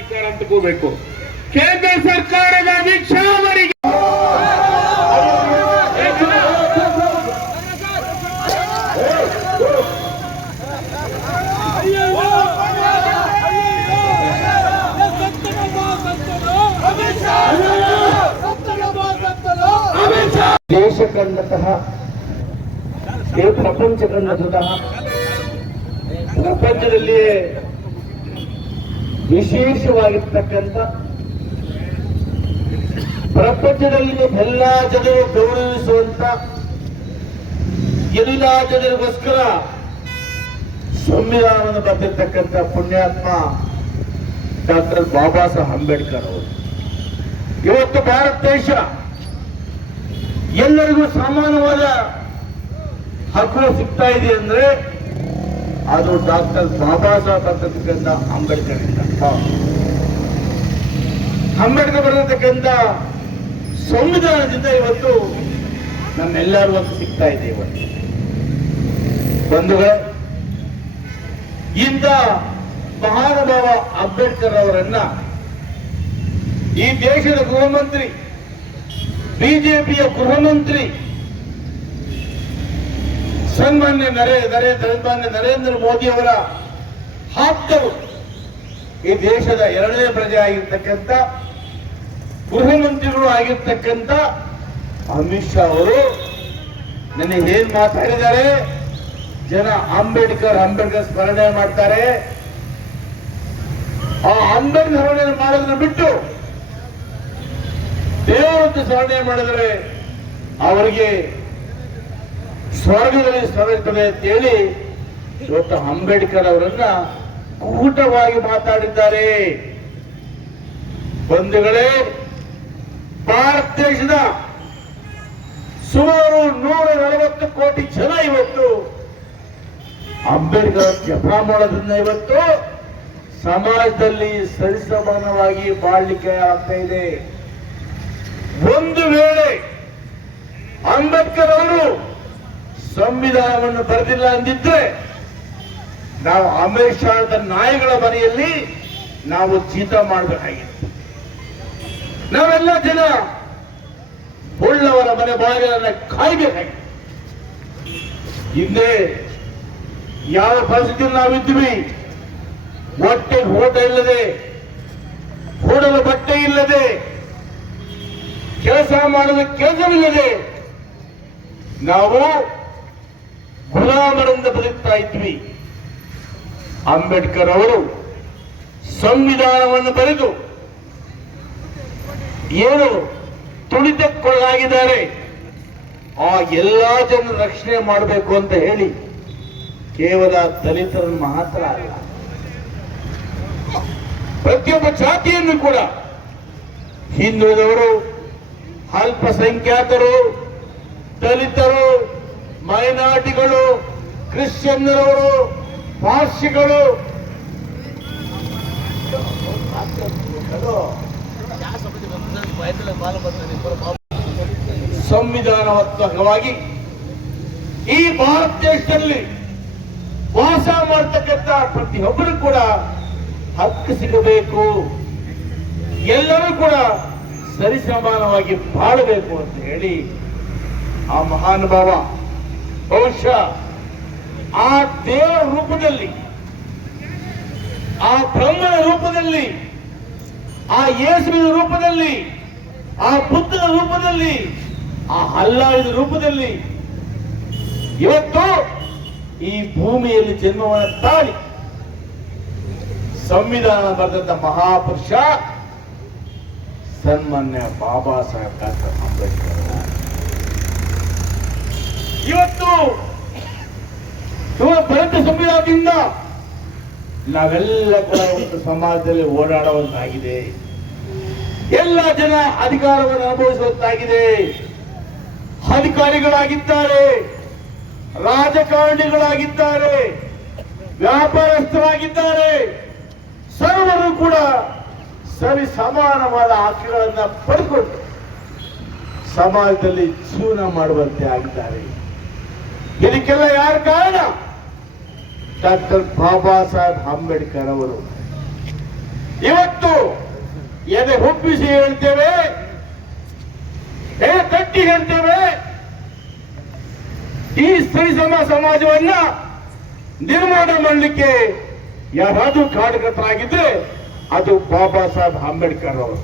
ಧಿಕ್ಕಾರ ಅಂತ ಕೂಬೇಕು ಕೇಂದ್ರ ಸರ್ಕಾರದ ಅವರಿಗೆ ದೇಶ ಕಂಡಂತಹ ಪ್ರಪಂಚ ಕಂಡಂತಹ ಪ್ರಪಂಚದಲ್ಲಿಯೇ ವಿಶೇಷವಾಗಿರ್ತಕ್ಕಂಥ ಪ್ರಪಂಚದಲ್ಲಿ ಎಲ್ಲ ಜನರು ಗೌರವಿಸುವಂತ ಎಲ್ಲ ಜನರಿಗೋಸ್ಕರ ಸಂವಿಧಾನವನ್ನು ಬರೆದಿರ್ತಕ್ಕಂಥ ಪುಣ್ಯಾತ್ಮ ಡಾಕ್ಟರ್ ಬಾಬಾ ಸಾಹೇಬ್ ಅಂಬೇಡ್ಕರ್ ಅವರು. ಇವತ್ತು ಭಾರತ ದೇಶ ಎಲ್ಲರಿಗೂ ಸಮಾನವಾದ ಹಕ್ಕು ಸಿಗ್ತಾ ಇದೆ ಅಂದ್ರೆ ಅದು ಡಾಕ್ಟರ್ ಬಾಬಾ ಸಾಹೇಬ್ ಬರ್ತಕ್ಕಂಥ ಅಂಬೇಡ್ಕರ್ ಅಂಬೇಡ್ಕರ್ ಬರತಕ್ಕಂಥ ಸಂವಿಧಾನದಿಂದ ಇವತ್ತು ನಮ್ಮೆಲ್ಲರೂ ಒಂದು ಸಿಗ್ತಾ ಇದೆ ಇವತ್ತು. ಬಂಧುಗಳೇ, ಇಂಥ ಮಹಾನುಭಾವ ಅಂಬೇಡ್ಕರ್ ಅವರನ್ನ ಈ ದೇಶದ ಗೃಹ ಮಂತ್ರಿ ಬಿಜೆಪಿಯ ಗೃಹ ಮಂತ್ರಿ ಸನ್ಮಾನ್ಯ ನರೇ ಸನ್ಮಾನ್ಯ ನರೇಂದ್ರ ಮೋದಿ ಅವರ ಆಪ್ತರು ಈ ದೇಶದ ಎರಡನೇ ಪ್ರಜೆ ಆಗಿರ್ತಕ್ಕಂಥ ಗೃಹ ಮಂತ್ರಿಗಳು ಆಗಿರ್ತಕ್ಕಂಥ ಅಮಿತ್ ಶಾ ಅವರು ನನಗೆ ಏನ್ ಮಾತಾಡಿದ್ದಾರೆ? ಜನ ಅಂಬೇಡ್ಕರ್ ಅಂಬೇಡ್ಕರ್ ಸ್ಮರಣೆ ಮಾಡ್ತಾರೆ. ಆ ಅಂಬೇಡ್ಕರ್ ಸ್ಮರಣೆ ಮಾಡೋದನ್ನ ಬಿಟ್ಟು ದೇವರದ್ದು ಸ್ಮರಣೆ ಮಾಡಿದರೆ ಅವರಿಗೆ ಸ್ವರ್ಗದಲ್ಲಿ ಸ್ಥಾನಿರ್ತದೆ ಅಂತ ಹೇಳಿ ಇವತ್ತು ಅಂಬೇಡ್ಕರ್ ಅವರನ್ನ ಕೂಟವಾಗಿ ಮಾತಾಡಿದ್ದಾರೆ. ಬಂಧುಗಳೇ, ಭಾರತ ದೇಶದ ಸುಮಾರು ನೂರ ನಲವತ್ತು ಕೋಟಿ ಜನ ಇವತ್ತು ಅಂಬೇಡ್ಕರ್ ಜಪ ಮಾಡೋದ್ರಿಂದ ಇವತ್ತು ಸಮಾಜದಲ್ಲಿ ಸರಿಸಮಾನವಾಗಿ ಬಾಳ್ಲಿಕ್ಕೆ ಆಗ್ತಾ ಇದೆ. ಒಂದು ವೇಳೆ ಅಂಬೇಡ್ಕರ್ ಅವರು ಸಂವಿಧಾನವನ್ನು ಬರೆದಿಲ್ಲ ಅಂದಿದ್ರೆ ನಾವು ಅಮೇರ್ ಶಾಹದ ನಾಯಿಗಳ ಮನೆಯಲ್ಲಿ ನಾವು ಜೀತ ಮಾಡಬೇಕಾಗಿದೆ ನಾವೆಲ್ಲ ಜನ ಉಳ್ಳವರ ಮನೆ ಬಾಗಿಲನ್ನ ಕಾಯ್ಬೇಕಾಗಿತ್ತು. ಹಿಂದೆ ಯಾವ ಪರಿಸ್ಥಿತಿಯಲ್ಲಿ ನಾವಿದ್ವಿ ಹೊಟ್ಟೆ ಊಟ ಇಲ್ಲದೆ ಕೂಡಲು ಬಟ್ಟೆ ಇಲ್ಲದೆ, ಕೆಲಸ ಮಾಡಲು ಕೆಲಸವಿಲ್ಲದೆ ನಾವು ಗುಲಾಮರಿಂದ ಬದುಕ್ತಾ ಇದ್ವಿ. ಅಂಬೇಡ್ಕರ್ ಅವರು ಸಂವಿಧಾನವನ್ನು ಬರೆದು ಏನು ತುಳಿತಕ್ಕೊಳಗಾಗಿದ್ದಾರೆ, ಆ ಎಲ್ಲಾ ಜನರ ರಕ್ಷಣೆ ಮಾಡಬೇಕು ಅಂತ ಹೇಳಿ ಕೇವಲ ದಲಿತರನ್ನು ಮಾತ್ರ ಅಲ್ಲ, ಪ್ರತಿಯೊಬ್ಬ ಜಾತಿಯನ್ನು ಕೂಡ ಹಿಂದುಳಿದವರು, ಅಲ್ಪಸಂಖ್ಯಾತರು, ದಲಿತರು ಮೈನಾರಿಟಿಗಳು ಕ್ರಿಶ್ಚಿಯನ್ನರವರು, ಪಾರ್ಸಿಗಳು. ಸಂವಿಧಾನಾತ್ಮಕವಾಗಿ ಈ ಭಾರತ ದೇಶದಲ್ಲಿ ವಾಸ ಮಾಡತಕ್ಕಂಥ ಪ್ರತಿಯೊಬ್ಬರು ಕೂಡ ಹಕ್ಕು ಸಿಗಬೇಕು. ಎಲ್ಲರೂ ಕೂಡ ಸರಿಸಮಾನವಾಗಿ ಬಾಳಬೇಕು ಅಂತ ಹೇಳಿ ಆ ಮಹಾನುಭಾವ ಬಹುಶಃ ಆ ದೇವರ ರೂಪದಲ್ಲಿ, ಆ ಬ್ರಹ್ಮನ ರೂಪದಲ್ಲಿ, ಆ ಯೇಸುವಿನ ರೂಪದಲ್ಲಿ, ಆ ಬುದ್ಧನ ರೂಪದಲ್ಲಿ, ಆ ಹಲ್ಲಾಳಿದ ರೂಪದಲ್ಲಿ ಇವತ್ತು ಈ ಭೂಮಿಯಲ್ಲಿ ಜನ್ಮವನ್ನು ತಾಳಿ ಸಂವಿಧಾನ ಬರೆದಂತ ಮಹಾಪುರುಷ ಸನ್ಮಾನ್ಯ ಬಾಬಾ ಸಾಹೇಬ್ ಡಾಕ್ಟರ್ ಅಂಬೇಡ್ಕರ್. ಇವತ್ತು ಇವರ ಬರೆದ ಸಂವಿಧಾನದಿಂದ ನಾವೆಲ್ಲ ಕೂಡ ಒಂದು ಸಮಾಜದಲ್ಲಿ ಓಡಾಡುವಂತಾಗಿದೆ ಎಲ್ಲ ಜನ ಅಧಿಕಾರವನ್ನು ಅನುಭವಿಸುವಂತಾಗಿದೆ. ಅಧಿಕಾರಿಗಳಾಗಿದ್ದಾರೆ. ರಾಜಕಾರಣಿಗಳಾಗಿದ್ದಾರೆ. ವ್ಯಾಪಾರಸ್ಥರಾಗಿದ್ದಾರೆ. ಸರ್ವರು ಕೂಡ ಸರಿ ಸಮಾನವಾದ ಹಕ್ಕುಗಳನ್ನ ಪಡೆದುಕೊಂಡು ಸಮಾಜದಲ್ಲಿ ಜೀವನ ಮಾಡುವಂತೆ ಆಗಿದ್ದಾರೆ. ಇದಕ್ಕೆಲ್ಲ ಯಾರ ಕಾರಣ? ಡಾಕ್ಟರ್ ಬಾಬಾ ಸಾಹೇಬ್ ಅಂಬೇಡ್ಕರ್ ಅವರು. ಇವತ್ತು ಎದೆ ಹುಬ್ಬಿಸಿ ಹೇಳ್ತೇವೆ ಕಟ್ಟಿ ಹೇಳ್ತೇವೆ, ಈ ಸ್ತ್ರೀ ಸಮ ಸಮಾಜವನ್ನ ನಿರ್ಮಾಣ ಮಾಡಲಿಕ್ಕೆ ಯಾರಾದ್ರೂ ಕಾರ್ಯಕರ್ತರಾಗಿದ್ರೆ ಅದು ಬಾಬಾ ಸಾಹೇಬ್ ಅಂಬೇಡ್ಕರ್ ಅವರು.